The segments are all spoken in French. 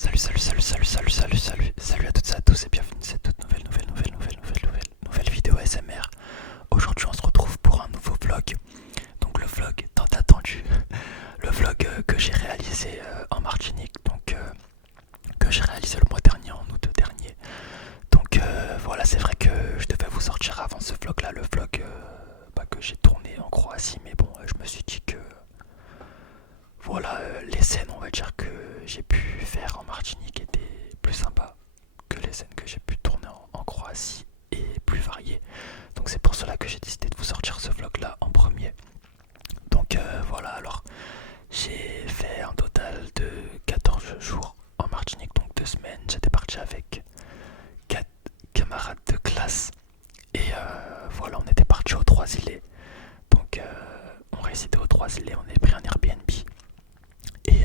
Salut à toutes et à tous et bienvenue dans cette toute nouvelle vidéo ASMR. Aujourd'hui on se retrouve pour un nouveau vlog, donc le vlog tant attendu, le vlog que j'ai réalisé en Martinique, donc que j'ai réalisé le mois dernier, en août dernier. Donc voilà, c'est vrai que je devais vous sortir avant ce vlog là, le vlog que j'ai tourné en Croatie, mais bon je me suis dit que voilà, les scènes, on va dire, que j'ai pu faire en Martinique étaient plus sympas que les scènes que j'ai pu tourner en Croatie et plus variées. Donc c'est pour cela que j'ai décidé de vous sortir ce vlog là en premier. Donc voilà, alors j'ai fait un total de 14 jours en Martinique, donc 2 semaines. J'étais parti avec 4 camarades de classe et voilà, on était parti aux 3 îlets. Donc on résidait aux 3 îlets, on avait pris un Airbnb. Et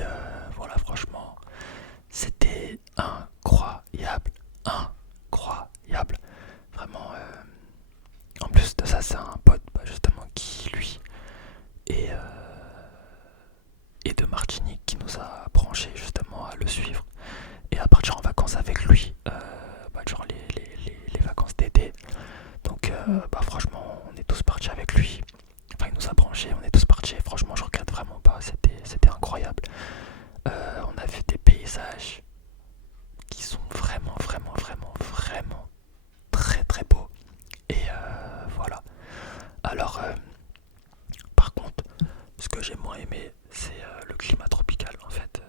voilà, franchement, c'était incroyable. Incroyable. Vraiment, en plus de ça, c'est un pote justement qui, lui, est, est de Martinique, qui nous a branché justement à le suivre et à partir en vacances avec lui durant les vacances d'été. Donc, franchement, on est tous partis avec lui. Enfin, il nous a branché, on est tous partis. Franchement, je regrette vraiment pas. C'était incroyable. On a vu des paysages qui sont vraiment très beaux. Et voilà. Alors, par contre, ce que j'ai moins aimé, c'est le climat tropical. En fait,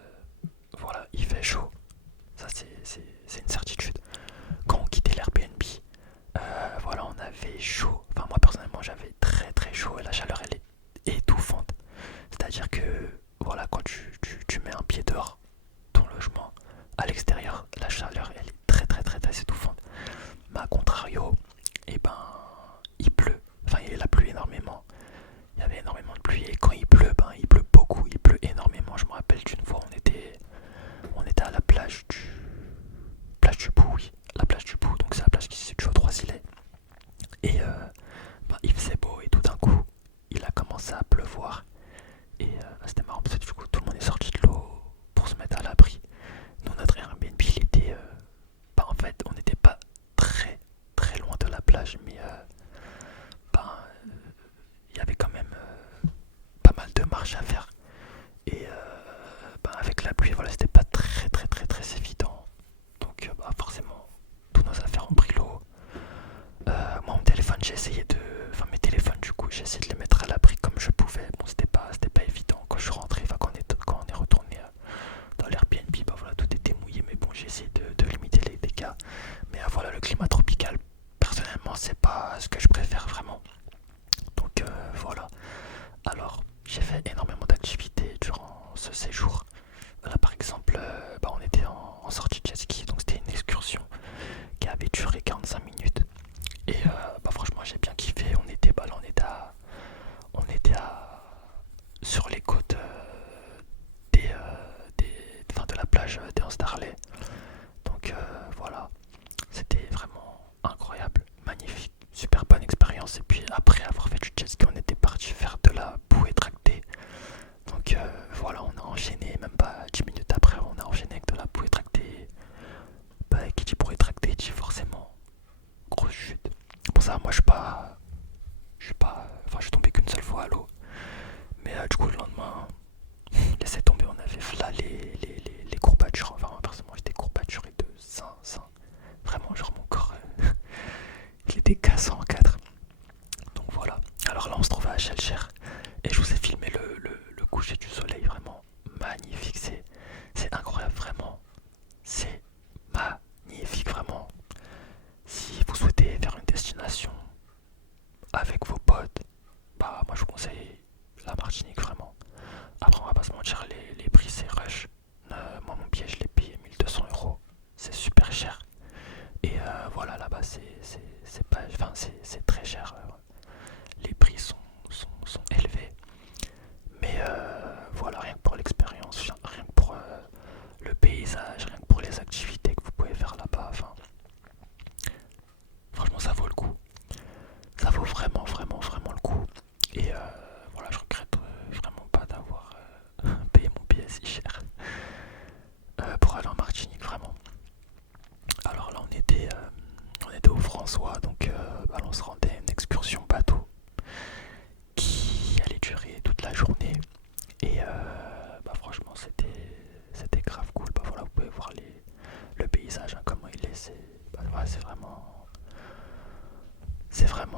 voilà, il fait chaud. Ça, c'est une certitude. Quand on quittait l'Airbnb, voilà, on avait chaud. Enfin, moi personnellement, j'avais très chaud et la chaleur, elle est étouffante. C'est-à-dire que, voilà, quand tu mets un pied dehors, ton logement, à l'extérieur, la chaleur, elle est très étouffante. Mais à contrario, et ben, il pleut. Enfin, il a plu énormément. Il y avait énormément de pluie. Et quand il pleut beaucoup, il pleut énormément. Je me rappelle d'une fois, on était à la plage du Pou, oui. La plage du Pou, donc c'est la plage qui se situe aux 3 îlets. Et il faisait beau et tout d'un coup, il a commencé à pleuvoir. Et c'était marrant parce que du coup, tout le monde est sorti de l'eau pour se mettre à l'abri. Nous, notre Airbnb, il était. En fait, on n'était pas très loin de la plage, mais ben, il y avait quand même pas mal de marches à faire. Et avec la pluie, voilà, c'était pas très évident. Donc, forcément, tous nos affaires ont pris l'eau. Moi, mon téléphone, j'ai essayé de. Enfin, mes téléphones, du coup, j'ai essayé de les mettre à l'abri comme je pouvais. Bon, c'était pas évident. Quand je suis rentré, enfin, quand on est retourné dans l'Airbnb, voilà, tout était mouillé. Mais bon, j'ai essayé de limiter les dégâts. Mais voilà, le climat tropical, personnellement, c'est pas ce que je préfère vraiment. Donc, voilà. Alors, j'ai fait énormément d'activités durant ce séjour. Là, par exemple, on était en sortie de jet ski, donc c'était une excursion qui avait duré 45 minutes. Et franchement, j'ai bien kiffé. Sur les côtes de la plage des Anse d'Arlet. Donc voilà, c'était vraiment incroyable, magnifique, super bonne expérience. Et puis après avoir fait du jet ski, on était parti faire de la bouée tractée. Donc voilà, on a enchaîné, même pas 10 minutes après, on a enchaîné avec de la bouée tractée. Qui dit bouée tractée dit forcément grosse chute. Pour ça, moi je suis tombé qu'une seule fois à l'eau. Mais du coup, le lendemain, laissez tomber, on avait là les courbatures. Enfin, moi, personnellement, j'étais courbaturé de sein. Vraiment, genre mon corps, il était cassé en quatre.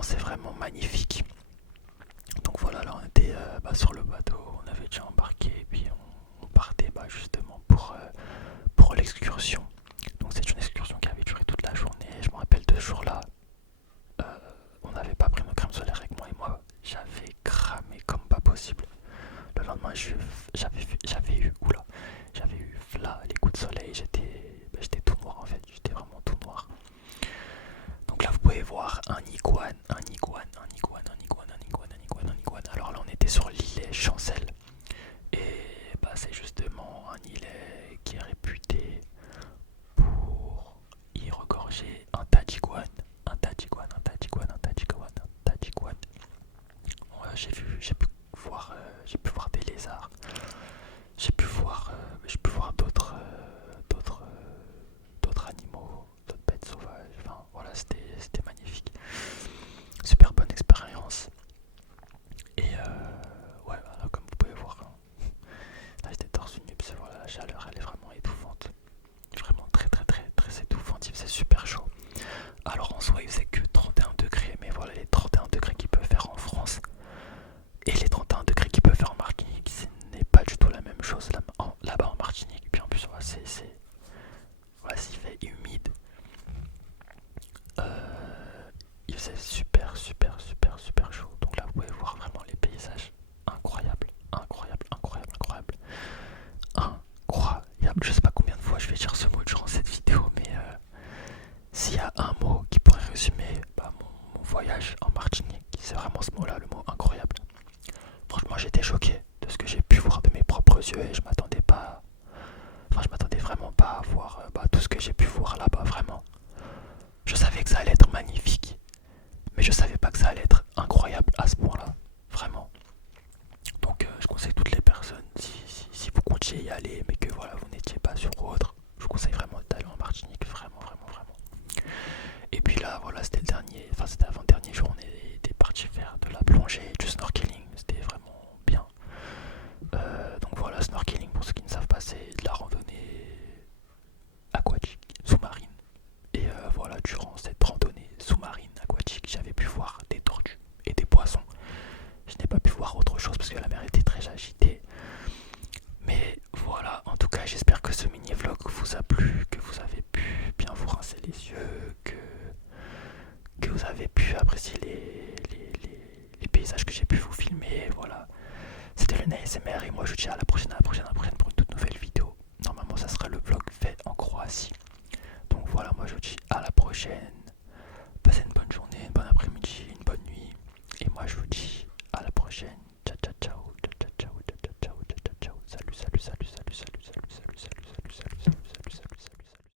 c'est vraiment magnifique. Donc voilà, là on était sur le bateau, on avait déjà embarqué et puis on partait justement pour l'excursion. Donc c'est une excursion qui avait duré toute la journée. Je me rappelle de ce jour-là, on n'avait pas pris nos crèmes solaires avec moi et moi j'avais cramé comme pas possible. Le lendemain j'avais eu là les coups de soleil, j'étais tout noir en fait, j'étais vraiment tout noir. Donc là vous pouvez voir un iguane. Alors là on était sur l'îlet Chancel. Et c'est justement un îlet qui est réputé pour y regorger un tas d'iguanes. Ouais, j'ai pu voir des lézards. J'ai pu voir d'autres animaux, d'autres bêtes sauvages. Enfin voilà, c'était magnifique. Super bonne expérience. Et ouais, voilà, comme vous pouvez voir, hein, là j'étais torse nu, parce que voilà, la chaleur elle est vraiment étouffante. Vraiment très étouffante, il faisait super chaud. Alors en soi il faisait que 31 degrés, mais voilà, les 31 degrés qu'il peut faire en France et les 31 degrés qu'il peut faire en Martinique, ce n'est pas du tout la même chose là-bas en Martinique. Puis en plus, voilà, il fait humide. Il faisait super chaud. Donc là vous pouvez voir vraiment les paysages incroyables. Je sais pas combien de fois je vais dire ce mot durant cette vidéo, mais s'il y a un mot qui pourrait résumer mon voyage en Martinique, c'est vraiment ce mot-là, le mot incroyable. Franchement, j'étais choqué de ce que j'ai pu voir de mes propres yeux et je m'attendais vraiment pas à voir tout ce que j'ai pu voir là-bas, vraiment. Je savais que ça allait être magnifique, mais je savais pas que ça allait être incroyable à ce point-là, vraiment. Donc je conseille toutes les personnes, si vous comptiez y aller, mais que voilà, vous n'étiez pas sûr ou autre, je vous conseille vraiment d'aller en Martinique, vraiment. Et puis là, voilà, c'était avant-dernier jour, on était parti faire de la plongée, du snorkeling, c'était vraiment bien. Donc voilà, snorkeling, pour ceux qui ne savent pas, c'est de la randonnée aquatique, sous-marine. Et voilà, durant cette randonnée sous-marine aquatique, j'avais pu voir des tortues et des poissons. Je n'ai pas pu voir autre chose parce que la mer était très agitée. Mais voilà, en tout cas, j'espère que ce mini-vlog vous a plu, que vous avez pu bien vous rincer les yeux, que vous avez pu apprécier les paysages que j'ai pu vous filmer. Voilà, c'était le NASMR et moi je vous dis à la prochaine pour une toute nouvelle vidéo. Normalement, ça sera le vlog fait en Croatie. Donc voilà, moi je vous dis à la prochaine. Passez une bonne journée, une bonne après-midi, une bonne nuit. Et moi je vous dis à la prochaine.